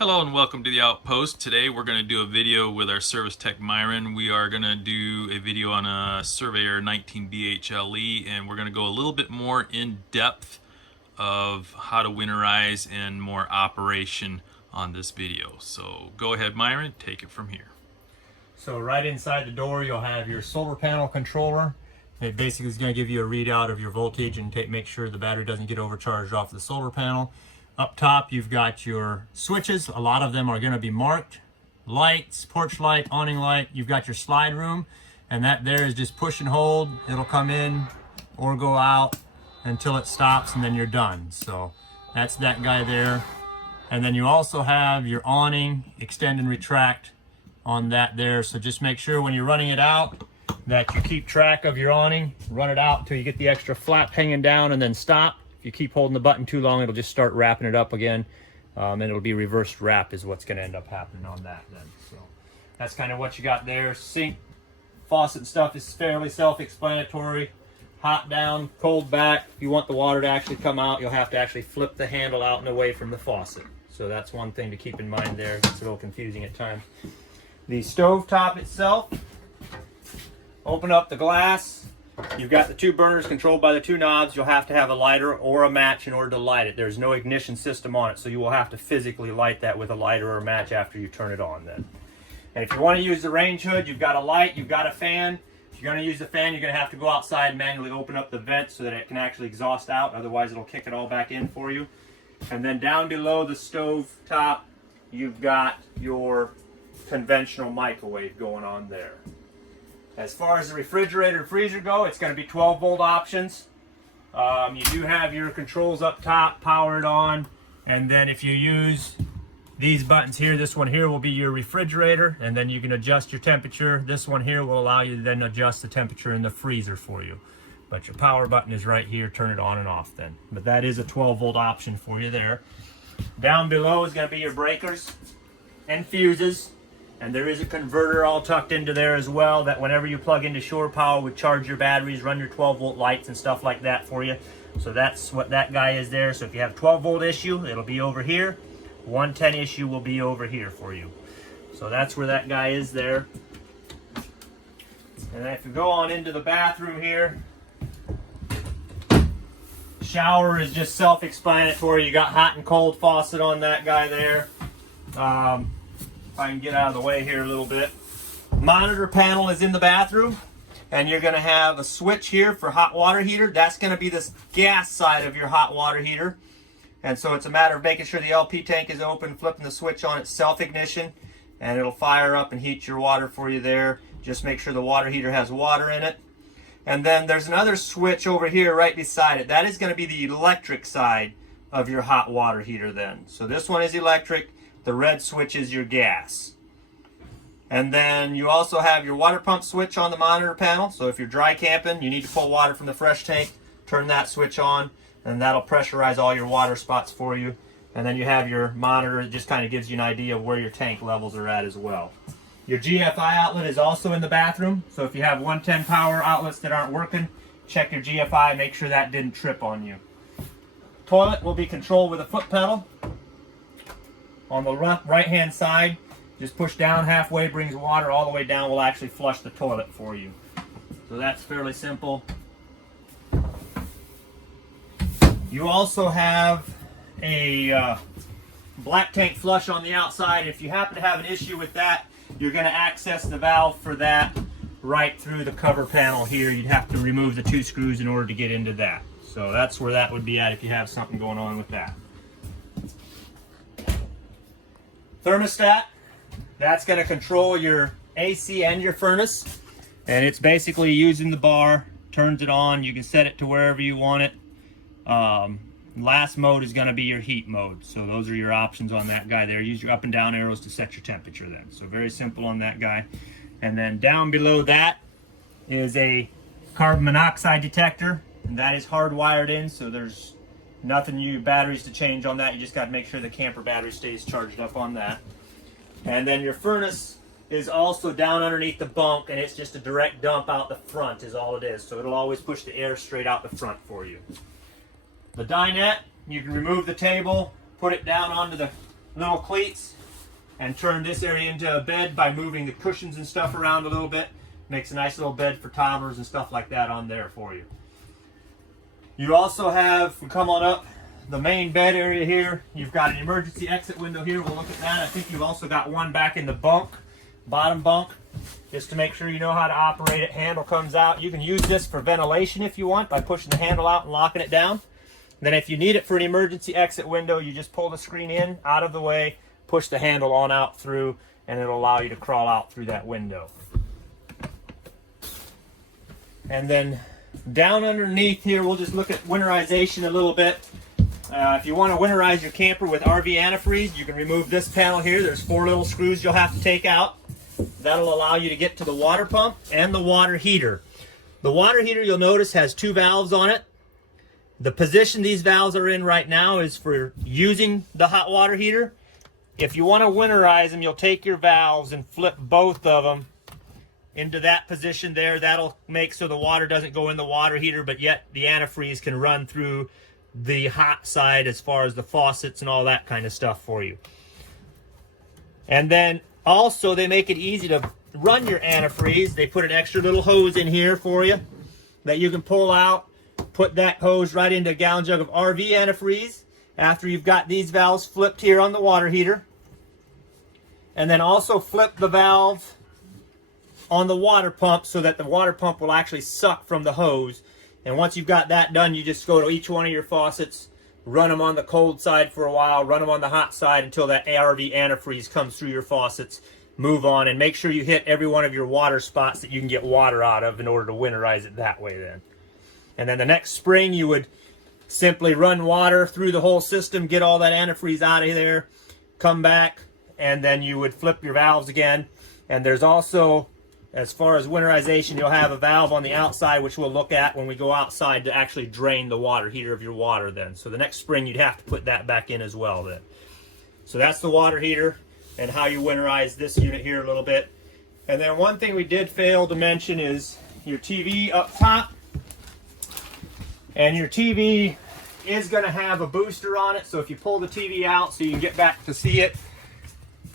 Hello and welcome to the Outpost. Today we're going to do a video with our service tech Myron. We are going to do a video on a Surveyor 19BHLE, and we're going to go a little bit more in depth of how to winterize and more operation on this video. So go ahead Myron, take it from here. So right inside the door you'll have your solar panel controller. It basically is going to give you a readout of your voltage and make sure the battery doesn't get overcharged off the solar panel. Up top you've got your switches. A lot of them are going to be marked. Lights, porch light, awning light. You've got your slide room, and that there is just push and hold. It'll come in or go out until it stops, and then you're done. So that's that guy there. And then you also have your awning, extend and retract on that there. So just make sure when you're running it out that you keep track of your awning. Run it out until you get the extra flap hanging down and then stop. If you keep holding the button too long, it'll just start wrapping it up again, and it'll be reversed wrap is what's going to end up happening on that then. So that's kind of what you got there. Sink, faucet and stuff is fairly self-explanatory. Hot down, cold back. If you want the water to actually come out, you'll have to actually flip the handle out and away from the faucet. So that's one thing to keep in mind there. It's a little confusing at times. The stove top itself, open up the glass. You've got the two burners controlled by the two knobs. You'll have to have a lighter or a match in order to light it. There's no ignition system on it, so you will have to physically light that with a lighter or a match after you turn it on then. And if you want to use the range hood, you've got a light, you've got a fan. If you're going to use the fan, you're going to have to go outside and manually open up the vent so that it can actually exhaust out. Otherwise, it'll kick it all back in for you. And then down below the stove top, you've got your conventional microwave going on there. As far as the refrigerator and freezer go, it's going to be 12-volt options. You do have your controls up top, powered on, and then if you use these buttons here, this one here will be your refrigerator, and then you can adjust your temperature. This one here will allow you to then adjust the temperature in the freezer for you. But your power button is right here, turn it on and off then. But that is a 12-volt option for you there. Down below is going to be your breakers and fuses. And there is a converter all tucked into there as well that whenever you plug into shore power would charge your batteries, run your 12-volt lights and stuff like that for you. So that's what that guy is there. So if you have 12-volt issue, it'll be over here. 110 issue will be over here for you. So that's where that guy is there. And then if you go on into the bathroom here, shower is just self-explanatory. You got hot and cold faucet on that guy there. If I can get out of the way here a little bit. Monitor panel is in the bathroom, and you're going to have a switch here for hot water heater. That's going to be the gas side of your hot water heater, and so it's a matter of making sure the LP tank is open, flipping the switch on, it's self-ignition, and it'll fire up and heat your water for you there. Just make sure the water heater has water in it. And then there's another switch over here right beside it. That is going to be the electric side of your hot water heater then. So this one is electric. The red switch is your gas. And then you also have your water pump switch on the monitor panel. So if you're dry camping, you need to pull water from the fresh tank, turn that switch on, and that'll pressurize all your water spots for you. And then you have your monitor. It just kind of gives you an idea of where your tank levels are at as well. Your GFI outlet is also in the bathroom. So if you have 110 power outlets that aren't working, check your GFI, make sure that didn't trip on you. Toilet will be controlled with a foot pedal. On the right-hand side, just push down halfway, brings water all the way down, will actually flush the toilet for you. So that's fairly simple. You also have a black tank flush on the outside. If you happen to have an issue with that, you're going to access the valve for that right through the cover panel here. You'd have to remove the two screws in order to get into that. So that's where that would be at if you have something going on with that. Thermostat, that's going to control your AC and your furnace, and it's basically using the bar, turns it on. You can set it to wherever you want it. Last mode is going to be your heat mode, so those are your options on that guy there. Use your up and down arrows to set your temperature then. So very simple on that guy. And then down below that is a carbon monoxide detector, and that is hardwired in, so there's nothing you batteries to change on that. You just got to make sure the camper battery stays charged up on that. And then your furnace is also down underneath the bunk, and it's just a direct dump out the front is all it is. So it'll always push the air straight out the front for you. The dinette, you can remove the table, put it down onto the little cleats and turn this area into a bed by moving the cushions and stuff around a little bit. Makes a nice little bed for toddlers and stuff like that on there for you. You also have, come on up, the main bed area here. You've got an emergency exit window here. We'll look at that. I think you've also got one back in the bunk, bottom bunk, just to make sure you know how to operate it. Handle comes out. You can use this for ventilation if you want by pushing the handle out and locking it down. Then if you need it for an emergency exit window, you just pull the screen in, out of the way, push the handle on out through, and it'll allow you to crawl out through that window. And then down underneath here, we'll just look at winterization a little bit. If you want to winterize your camper with RV antifreeze, you can remove this panel here. There's 4 little screws you'll have to take out. That'll allow you to get to the water pump and the water heater. The water heater, you'll notice, has 2 valves on it. The position these valves are in right now is for using the hot water heater. If you want to winterize them, you'll take your valves and flip both of them into that position there. That'll make so the water doesn't go in the water heater, but yet the antifreeze can run through the hot side as far as the faucets and all that kind of stuff for you. And then also they make it easy to run your antifreeze. They put an extra little hose in here for you that you can pull out. Put that hose right into a gallon jug of RV antifreeze after you've got these valves flipped here on the water heater. And then also flip the valve on the water pump so that the water pump will actually suck from the hose. And once you've got that done, you just go to each one of your faucets, run them on the cold side for a while, run them on the hot side until that RV antifreeze comes through your faucets. Move on and make sure you hit every one of your water spots that you can get water out of in order to winterize it that way then. And then the next spring, you would simply run water through the whole system, get all that antifreeze out of there, come back, and then you would flip your valves again. And there's also, as far as winterization, you'll have a valve on the outside, which we'll look at when we go outside, to actually drain the water heater of your water then. So the next spring, you'd have to put that back in as well then. So that's the water heater and how you winterize this unit here a little bit. And then one thing we did fail to mention is your TV up top. And your TV is going to have a booster on it, so if you pull the TV out so you can get back to see it,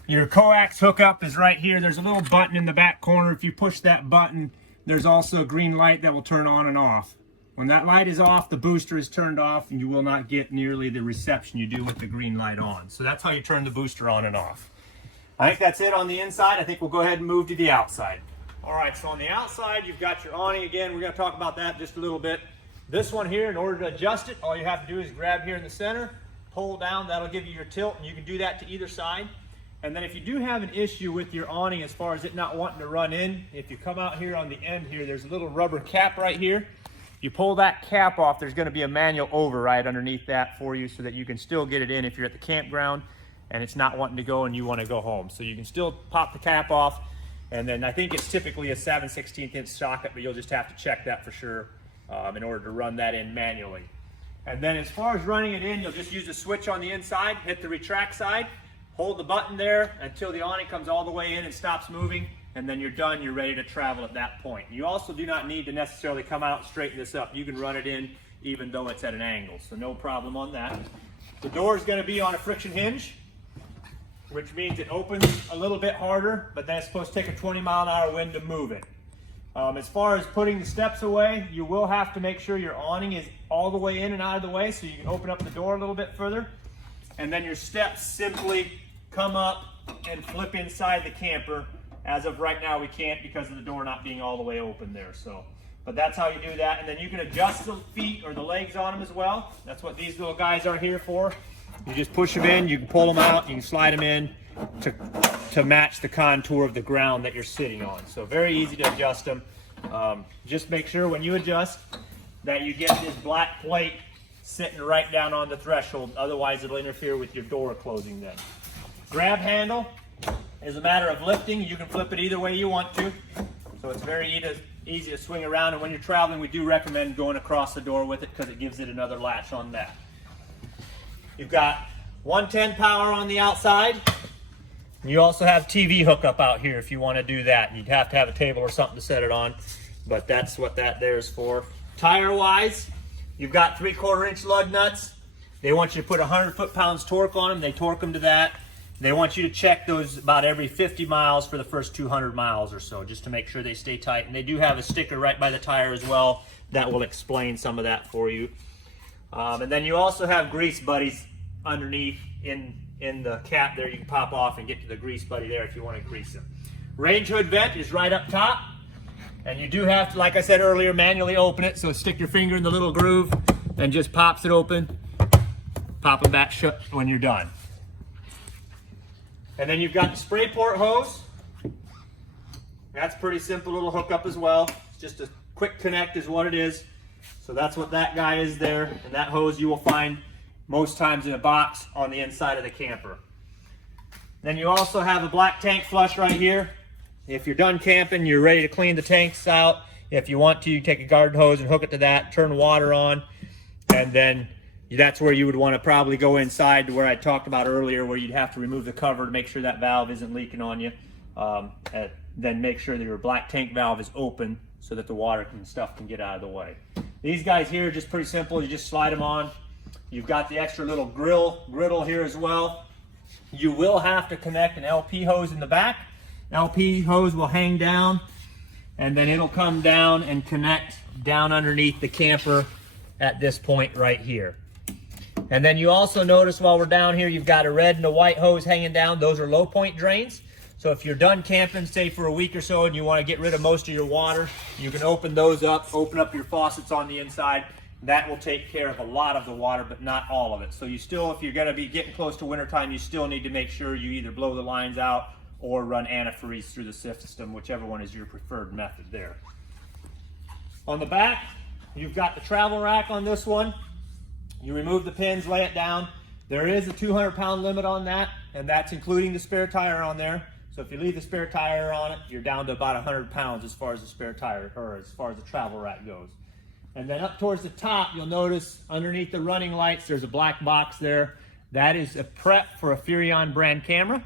your coax hookup is right here. There's a little button in the back corner. If you push that button, there's also a green light that will turn on and off. When that light is off, the booster is turned off, and you will not get nearly the reception you do with the green light on. So that's how you turn the booster on and off. I think that's it on the inside. I think we'll go ahead and move to the outside. All right, so on the outside, you've got your awning again. We're going to talk about that just a little bit. This one here, in order to adjust it, all you have to do is grab here in the center, pull down, that'll give you your tilt, and you can do that to either side. And then if you do have an issue with your awning as far as it not wanting to run in, if you come out here on the end here, there's a little rubber cap right here. You pull that cap off, there's going to be a manual override underneath that for you so that you can still get it in if you're at the campground and it's not wanting to go and you want to go home. So you can still pop the cap off, and then I think it's typically a 7/16 inch socket, but you'll just have to check that for sure. In order to run that in manually. And then as far as running it in, you'll just use a switch on the inside, hit the retract side, hold the button there until the awning comes all the way in and stops moving, and then you're done, you're ready to travel at that point. You also do not need to necessarily come out and straighten this up. You can run it in even though it's at an angle, so no problem on that. The door is going to be on a friction hinge, which means it opens a little bit harder, but that's supposed to take a 20-mile-an-hour wind to move it. As far as putting the steps away, you will have to make sure your awning is all the way in and out of the way so you can open up the door a little bit further. And then your steps simply come up and flip inside the camper. As of right now, we can't because of the door not being all the way open there. But that's how you do that. And then you can adjust the feet or the legs on them as well. That's what these little guys are here for. You just push them in, you can pull them out, you can slide them in to match the contour of the ground that you're sitting on. So very easy to adjust them. Just make sure when you adjust that you get this black plate sitting right down on the threshold, otherwise it'll interfere with your door closing then. Grab handle is a matter of lifting. You can flip it either way you want to. So it's very easy to swing around, and when you're traveling, we do recommend going across the door with it because it gives it another latch on that. You've got 110 power on the outside. You also have TV hookup out here if you want to do that. You'd have to have a table or something to set it on, but that's what that there's for. Tire-wise, you've got 3/4 inch lug nuts. They want you to put 100 foot-pounds torque on them. They torque them to that. They want you to check those about every 50 miles for the first 200 miles or so, just to make sure they stay tight. And they do have a sticker right by the tire as well that will explain some of that for you. And then you also have grease buddies underneath in the cap there. You can pop off and get to the grease buddy there if you want to grease them. Range hood vent is right up top. And you do have to, like I said earlier, manually open it. So stick your finger in the little groove and just pops it open. Pop it back shut when you're done. And then you've got the spray port hose. That's pretty simple little hookup as well. It's just a quick connect is what it is. So that's what that guy is there. And that hose you will find most times in a box on the inside of the camper. Then you also have a black tank flush right here. If you're done camping, you're ready to clean the tanks out. If you want to, you take a garden hose and hook it to that, turn water on, and then that's where you would want to probably go inside to where I talked about earlier, where you'd have to remove the cover to make sure that valve isn't leaking on you. Then make sure that your black tank valve is open so that the water and stuff can get out of the way. These guys here are just pretty simple. You just slide them on. You've got the extra little griddle here as well. You will have to connect an LP hose in the back. LP hose will hang down, and then it'll come down and connect down underneath the camper at this point right here. And then you also notice while we're down here, you've got a red and a white hose hanging down. Those are low point drains. So if you're done camping, say for a week or so, and you want to get rid of most of your water, you can open those up, open up your faucets on the inside. That will take care of a lot of the water, but not all of it. So you still, if you're going to be getting close to wintertime, you still need to make sure you either blow the lines out or run antifreeze through the system, whichever one is your preferred method there. On the back, you've got the travel rack on this one. You remove the pins, lay it down. There is a 200-pound limit on that, and that's including the spare tire on there. So if you leave the spare tire on it, you're down to about 100 pounds as far as the spare tire, or as far as the travel rack goes. And then up towards the top, you'll notice underneath the running lights, there's a black box there. That is a prep for a Furrion brand camera.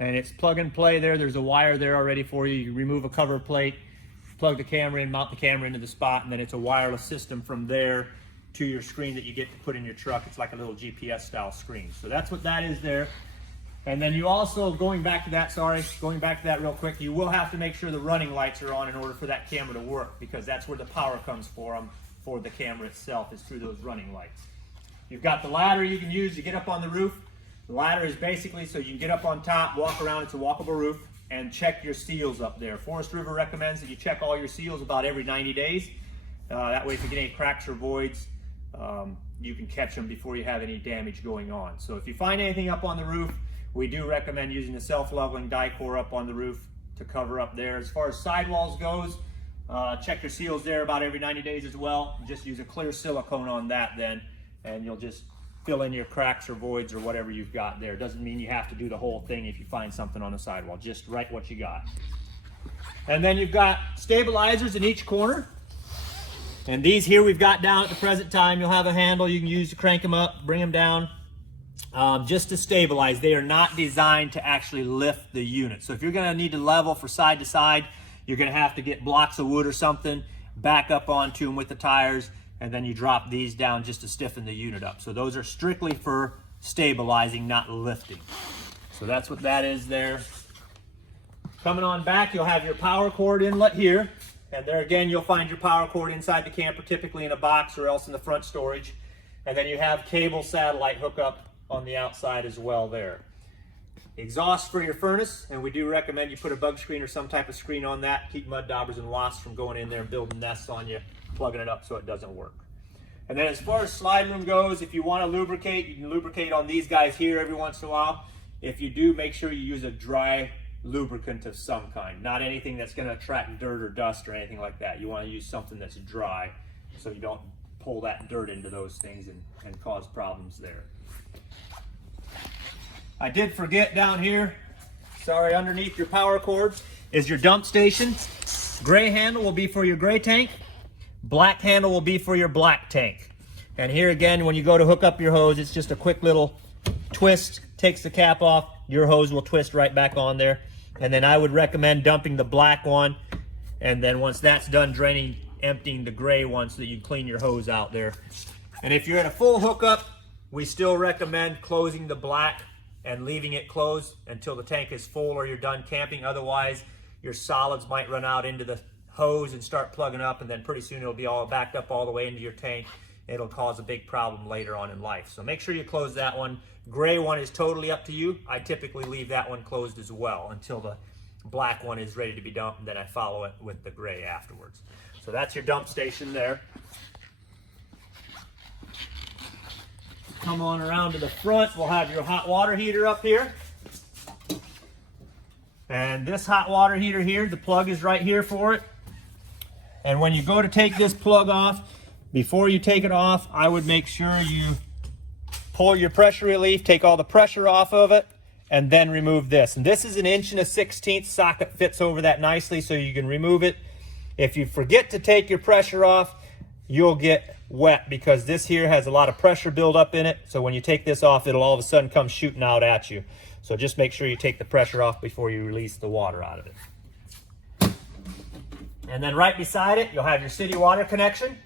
And it's plug and play there. There's a wire there already for you. You remove a cover plate, plug the camera in, mount the camera into the spot, and then it's a wireless system from there to your screen that you get to put in your truck. It's like a little GPS style screen. So that's what that is there. And then you also, going back to that real quick, you will have to make sure the running lights are on in order for that camera to work, because that's where the power comes for the camera itself, is through those running lights. You've got the ladder you can use to get up on the roof. The ladder is basically so you can get up on top, walk around, it's a walkable roof, and check your seals up there. Forest River recommends that you check all your seals about every 90 days. That way if you get any cracks or voids, you can catch them before you have any damage going on. So if you find anything up on the roof, we do recommend using the self-leveling die core up on the roof to cover up there. As far as sidewalls goes, check your seals there about every 90 days as well. Just use a clear silicone on that then, and you'll just fill in your cracks or voids or whatever you've got there. Doesn't mean you have to do the whole thing if you find something on the sidewall. Just write what you got. And then you've got stabilizers in each corner. And these here we've got down at the present time. You'll have a handle you can use to crank them up, bring them down, just to stabilize. They are not designed to actually lift the unit. So if you're going to need to level for side to side, you're going to have to get blocks of wood or something, back up onto them with the tires, and then you drop these down just to stiffen the unit up. So those are strictly for stabilizing, not lifting. So that's what that is there. Coming on back, you'll have your power cord inlet here. And there again, you'll find your power cord inside the camper, typically in a box or else in the front storage. And then you have cable satellite hookup on the outside as well there. Exhaust for your furnace, and we do recommend you put a bug screen or some type of screen on that. Keep mud daubers and wasps from going in there and building nests on you, plugging it up so it doesn't work. And then as far as slide room goes, if you want to lubricate, you can lubricate on these guys here every once in a while. If you do, make sure you use a dry lubricant of some kind, not anything that's going to attract dirt or dust or anything like that. You want to use something that's dry so you don't pull that dirt into those things and cause problems there. I did forget down here, sorry, underneath your power cord is your dump station. Gray handle will be for your gray tank. Black handle will be for your black tank. And here again, when you go to hook up your hose, it's just a quick little twist, takes the cap off, your hose will twist right back on there. And then I would recommend dumping the black one, and then once that's done draining, emptying the gray one so that you clean your hose out there. And if you're at a full hookup, we still recommend closing the black and leaving it closed until the tank is full or you're done camping. Otherwise, your solids might run out into the hose and start plugging up, and then pretty soon it'll be all backed up all the way into your tank. It'll cause a big problem later on in life. So make sure you close that one. Gray one is totally up to you. I typically leave that one closed as well until the black one is ready to be dumped, and then I follow it with the gray afterwards. So that's your dump station there. Come on around to the front, we'll have your hot water heater up here. And this hot water heater here, the plug is right here for it. And when you go to take this plug off, before you take it off, I would make sure you pull your pressure relief, take all the pressure off of it, and then remove this. And this is an 1/16" socket, fits over that nicely so you can remove it. If you forget to take your pressure off, you'll get wet because this here has a lot of pressure build up in it. So when you take this off, it'll all of a sudden come shooting out at you. So just make sure you take the pressure off before you release the water out of it. And then right beside it, you'll have your city water connection.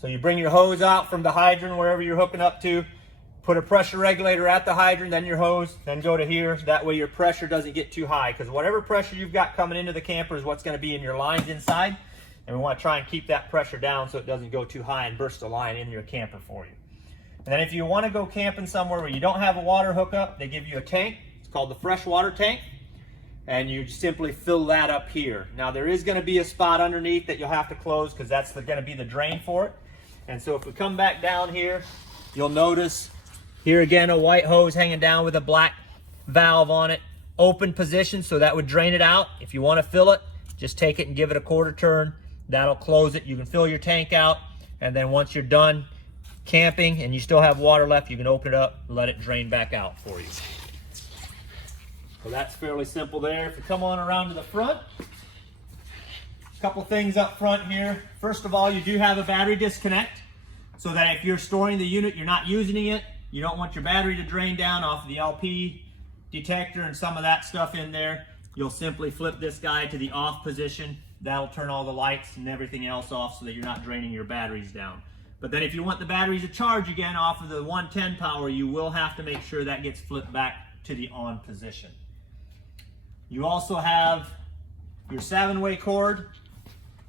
So you bring your hose out from the hydrant, wherever you're hooking up to, put a pressure regulator at the hydrant, then your hose, then go to here. That way your pressure doesn't get too high, because whatever pressure you've got coming into the camper is what's going to be in your lines inside. And we want to try and keep that pressure down so it doesn't go too high and burst a line in your camper for you. And then if you want to go camping somewhere where you don't have a water hookup, they give you a tank. It's called the Freshwater Tank. And you simply fill that up here. Now there is going to be a spot underneath that you'll have to close because that's going to be the drain for it. And so if we come back down here, you'll notice here again a white hose hanging down with a black valve on it. Open position, so that would drain it out. If you want to fill it, just take it and give it a quarter turn. That'll close it. You can fill your tank out, and then once you're done camping and you still have water left, you can open it up and let it drain back out for you. So that's fairly simple there. If you come on around to the front, a couple things up front here. First of all, you do have a battery disconnect, so that if you're storing the unit, you're not using it, you don't want your battery to drain down off of the LP detector and some of that stuff in there, you'll simply flip this guy to the off position. That'll turn all the lights and everything else off so that you're not draining your batteries down. But then if you want the batteries to charge again off of the 110 power, you will have to make sure that gets flipped back to the on position. You also have your 7-way cord.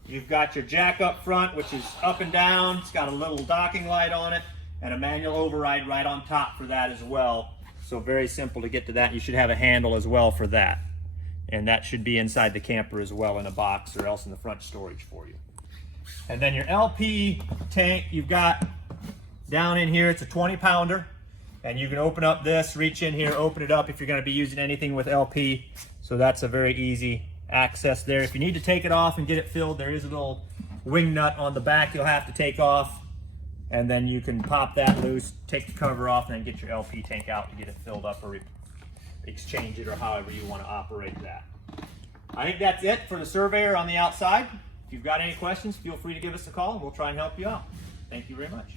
You've got your jack up front, which is up and down. It's got a little docking light on it and a manual override right on top for that as well. So very simple to get to that. You should have a handle as well for that. And that should be inside the camper as well in a box, or else in the front storage for you. And then your LP tank, you've got down in here, it's a 20-pounder. And you can open up this, reach in here, open it up if you're going to be using anything with LP. So that's a very easy access there. If you need to take it off and get it filled, there is a little wing nut on the back you'll have to take off. And then you can pop that loose, take the cover off, and then get your LP tank out to get it filled up or exchange it, or however you want to operate that. I think that's it for the Surveyor on the outside. If you've got any questions, feel free to give us a call and we'll try and help you out. Thank you very much.